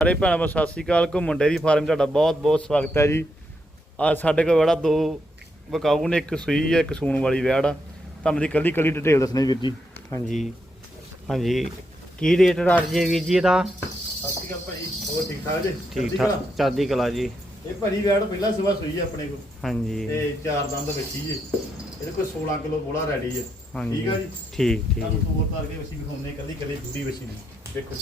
ਸਾਰੇ ਭੈਣਾਂ ਸਤਿ ਸ੍ਰੀ ਅਕਾਲ। ਘੁੰਮਣ ਡੇਰੀ ਫਾਰਮ ਤੁਹਾਡਾ ਬਹੁਤ ਬਹੁਤ ਸਵਾਗਤ ਹੈ ਜੀ। ਅੱਜ ਸਾਡੇ ਕੋਲ ਜਿਹੜਾ ਦੋ ਵਿਕਾਊ ਨੇ ਇੱਕ ਸੂਈ ਹੈ ਇੱਕ ਸੂਣ ਵਾਲੀ ਵੈੜ ਆ। ਤੁਹਾਨੂੰ ਜੀ ਕੱਲੀ ਕੱਲੀ ਡਿਟੇਲ ਦੱਸਣੀ ਵੀਰ ਜੀ। ਹਾਂਜੀ। ਹਾਂਜੀ। ਕੀ ਰੇਟ ਰੱਖ ਜੇ ਵੀਰ ਜੀ ਇਹਦਾ? ਸਤਿ ਸ੍ਰੀ ਅਕਾਲ ਭਾਈ ਹੋਰ ਠੀਕ ਠਾਕ ਜੀ? ਠੀਕ ਠਾਕ ਚੜ੍ਹਦੀ ਕਲਾ ਜੀ। ਇਹ ਭਾਜੀ ਵੈੜ ਪਹਿਲਾਂ ਸਵੇਰ ਸੂਈ ਹੈ ਆਪਣੇ ਕੋਲ। ਹਾਂਜੀ। ਤੇ ਚਾਰ ਦੰਦ ਵੇਚੀ ਜੇ। ਇਹਦੇ ਕੋਲ 16 ਕਿਲੋ ਬੋਲਾ ਰੈਡੀ ਹੈ ਠੀਕ ਆ ਜੀ? ਠੀਕ ਠੀਕ। ਤੁਹਾਨੂੰ ਜੀ। ਤੋਰ ਕੇ ਵਸੀ ਵਿਖਾਉਂਦੇ ਕੱਲੀ ਕੱਲੀ ਦੂਰੀ ਵਸੀ ਦੇਖੋ।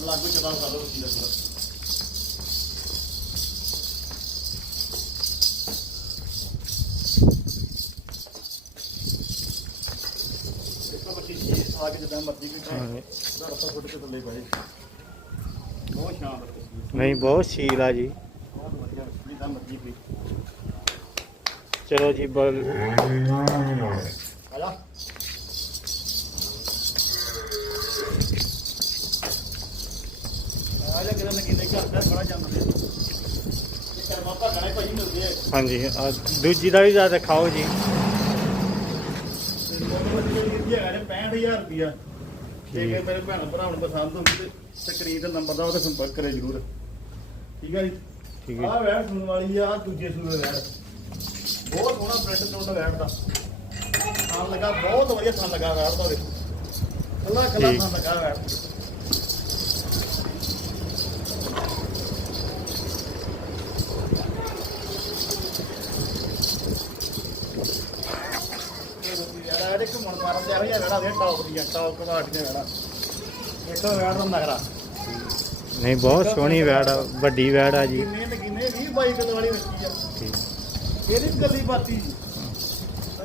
ਲਾਗੂ ਚਲਾ ਕਰ ਵਸੀ ਦਾ ਪੂਰਾ ਦੇਖੋ ਬੱਚੀ ਜੀ ਆ ਕੇ ਜਿੱਦਾਂ ਮਰਜ਼ੀ ਕੋਈ ਖਾਏ। ਹਾਂਜੀ। ਉਹਦਾ ਰੱਸਾ ਫੁੱਟ ਕੇ ਥੱਲੇ ਪਏ। ਬਹੁਤ ਸ਼ਾਨਦਾਰ ਤਸਵੀਰ ਨਹੀਂ ਬਹੁਤ ਸੀਲ ਆ ਜੀ। ਬਹੁਤ ਵਧੀਆ ਜਿੱਦਾਂ ਮਰਜ਼ੀ ਕੋਈ। ਚਲੋ ਜੀ ਬਲ। ਆ ਜਾ ਕਿਤੇ ਨਕੀਨੇ ਘਰ ਦਾ ਬੜਾ ਜਾਂਦਾ ਇਹ ਕਰਮਾ ਭਾਗਣਾ ਭਾਈ ਮਿਲਦੇ ਆ ਹਾਂਜੀ ਆਹ ਦੂਜੀ ਦਾ ਵੀ ਜ਼ਿਆਦਾ ਖਾਓ ਜੀ। ਇਹ ਹੈਗਾ ਨੇ 65000 ਰੁਪਿਆ ਜੇ ਠੀਕ। ਕਿ ਮੇਰੇ ਭੈਣ ਭਰਾ ਨੂੰ ਪਸੰਦ ਹੋਵੇ ਤੇ ਸਕਰੀਨ ਤੇ ਨੰਬਰ ਦਾ ਉਹਦਾ ਸੰਪਰਕ ਕਰੇ ਜਰੂਰ। ਠੀਕ ਹੈ ਜੀ? ਠੀਕ ਹੈ। ਆਹ ਵੈੜ ਸੁਣ ਵਾਲੀ ਆ ਆਹ ਦੂਜੇ ਸੂਏ ਵੈੜ। ਬਹੁਤ ਸੋਹਣਾ ਪ੍ਰਿੰਟ ਦਾ। ਲੱਗਾ ਬਹੁਤ ਵਧੀਆ ਥਾਂ ਲੱਗਾ ਵੈੜ ਦਾ ਦੇਖੋ ਕੱਲਾ ਕੱਲਾ ਠੀਕ। ਥਾਂ ਲੱਗਾ ਘੁੰਮਣ ਮਾਰਨ ਇਹੋ ਜਿਹਾ ਦੇ ਟੌਪ ਦੀਆਂ ਟੌਪ ਦਾ ਨਹੀਂ ਬਹੁਤ ਸੋਹਣੀ ਵੈੜ ਆ, ਵੱਡੀ ਵੈੜ ਆ ਜੀ। ਕਿੰਨੇ ਤੇ ਕਿੰਨੇ? 20 22 ਕਿਲੋ ਵਾਲੀ ਰੱਖੀ ਆ। ਠੀਕ ਇਹਦੀ ਗੱਲੀ ਬਾਤੀ ਜੀ।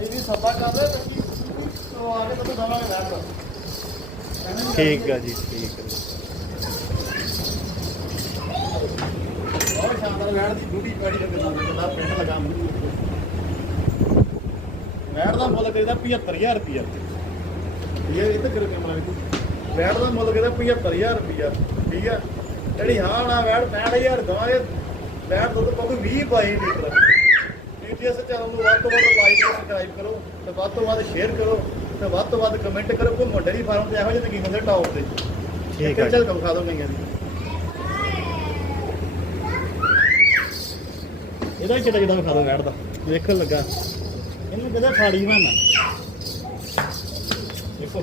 ਇਹਦੀ ਸਭਾ ਕਰਦੇ ਰੱਖੀ ਤੋਂ ਆ ਕੇ ਵੈੜ। ਦਾ ਠੀਕ ਜੀ ਠੀਕ ਆ। ਬਹੁਤ ਸ਼ਾਨਦਾਰ ਵੈੜ ਦੀ ਡੂਡੀ ਪੈੜੀ ਲੱਗਦਾ ਕਿੰਨਾ ਪਿੰਡ ਲਗਾ ਮੂੰਹ ਵੈੜ ਦਾ ਮੁੱਲ ਕਰੀਦਾ 75000 ਰੁਪਿਆ ਇਹ ਤਾਂ ਕਰ ਕਮਰਾ ਵੇਖੋ ਵੈੜ ਦਾ ਮੁੱਲ ਕਰੀਦਾ 75000 ਰੁਪਿਆ ਠੀਕ ਆ? ਜਿਹੜੀ ਹਾਂ ਨਾ ਵੈੜ 65000 ਦਵਾਂਗੇ ਵੈੜ ਦੁੱਧ ਪਾਉ 20 22 ਲੀਟਰ। ਪੀਟੀਐਸ ਚੈਨਲ ਨੂੰ ਵੱਧ ਤੋਂ ਵੱਧ ਲਾਈਕ ਤੇ ਸਬਸਕ੍ਰਾਈਬ ਕਰੋ ਤੇ ਵੱਧ ਤੋਂ ਵੱਧ ਸ਼ੇਅਰ ਕਰੋ ਤੇ ਵੱਧ ਤੋਂ ਵੱਧ ਕਮੈਂਟ ਕਰੋ। ਕੋਈ ਮੋਡਰੀ ਫਾਰਮ ਤੇ ਇਹੋ ਜਿਹੇ ਨਗੀ ਹੁੰਦੇ ਟੌਪ ਤੇ। ਠੀਕ ਆ ਚੱਲ ਜੀ। ਖਾ ਦੋ ਗਈਆਂ ਦੀ। ਇਹਦਾ ਹੀ ਕਿਹੜਾ ਕਿਹੜਾ ਖਾ ਦੋ ਵੈੜ ਦਾ। ਦੇਖਣ ਲੱਗਾ। ਇਹਨੂੰ ਕਹਿੰਦੇ ਫਾੜੀ ਬਣਾ ਦੇਖੋ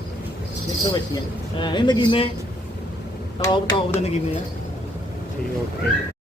ਦੇਖੋ ਬੱਚੀਆਂ ਇਹ ਨਗੀਨੇ। ਟੌਪ ਟੌਪ ਦੇ ਨਗੀਨੇ ਆ। ਠੀਕ ਓਕੇ।